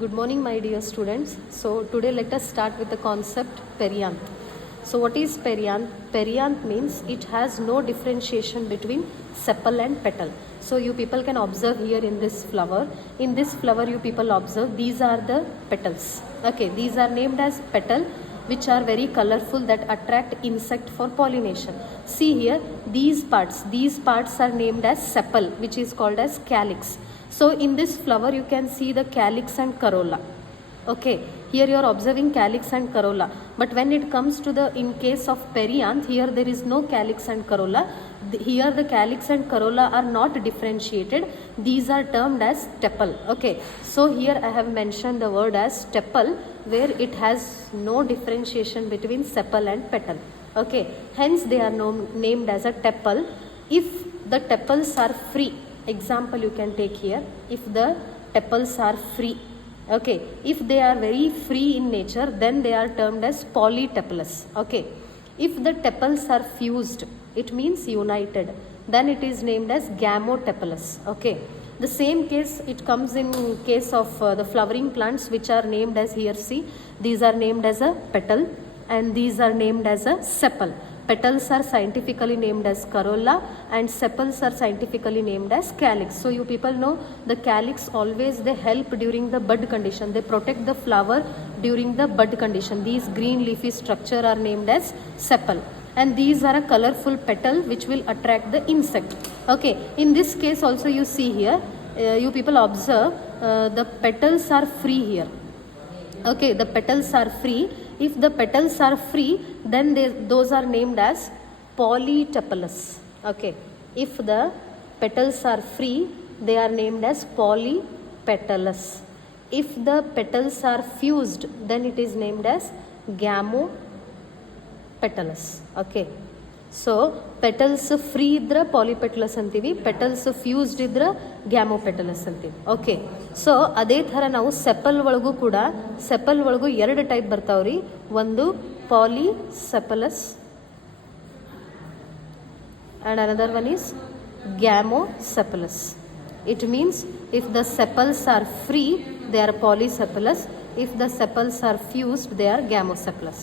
Good morning, my dear students. So today let us start with the concept perianth. So what is perianth? Perianth means it has no differentiation between sepal and petal. So you people can observe here in this flower. In this flower you people observe these are the petals. Okay, these are named as petal, which are very colorful, that attract insect for pollination. See here, these parts are named as sepal, which is called as calyx. So in this flower you can see the calyx and corolla. Okay, here you are observing calyx and corolla, but when it comes to in case of perianth, here there is no calyx and corolla. Here the calyx and corolla are not differentiated. These are termed as tepal. Okay, so here I have mentioned the word as tepal, where it has no differentiation between sepal and petal. Okay, hence they are named as a tepal. If the tepals are free, example you can take here, if the tepals are free, okay, if they are very free in nature, then they are termed as polytepalous. Okay, if the tepals are fused, it means united, then it is named as gamotepalous. Okay, the same case it comes in case of the flowering plants, which are named as, here see, these are named as a petal and these are named as a sepal. Petals are scientifically named as corolla and sepals are scientifically named as calyx. So you people know the calyx always they help during the bud condition. They protect the flower during the bud condition. These green leafy structure are named as sepal. And these are a colorful petal which will attract the insect. Okay, in this case also you see here, you people observe the petals are free here. Okay, the petals are free. If the petals are free, then those are named as polytepalous. Okay, if the petals are free, they are named as polypetalous. If the petals are fused, then it is named as gamopetalous. Okay, so petals free idra polypetalous antivi, petals fused idra gamopetalous antivi. Okay, so ಅದೇ ಥರ ನಾವು sepal ಒಳಗೂ ಕೂಡ, sepal ಒಳಗೂ ಎರಡು type ಬರ್ತಾವ್ರಿ. ಒಂದು ಪಾಲಿಸೆಪಲಸ್ and another one is gamocephalous. It means if the sepals are free, they are polysepalous. If the sepals are fused, they are gamocephalous.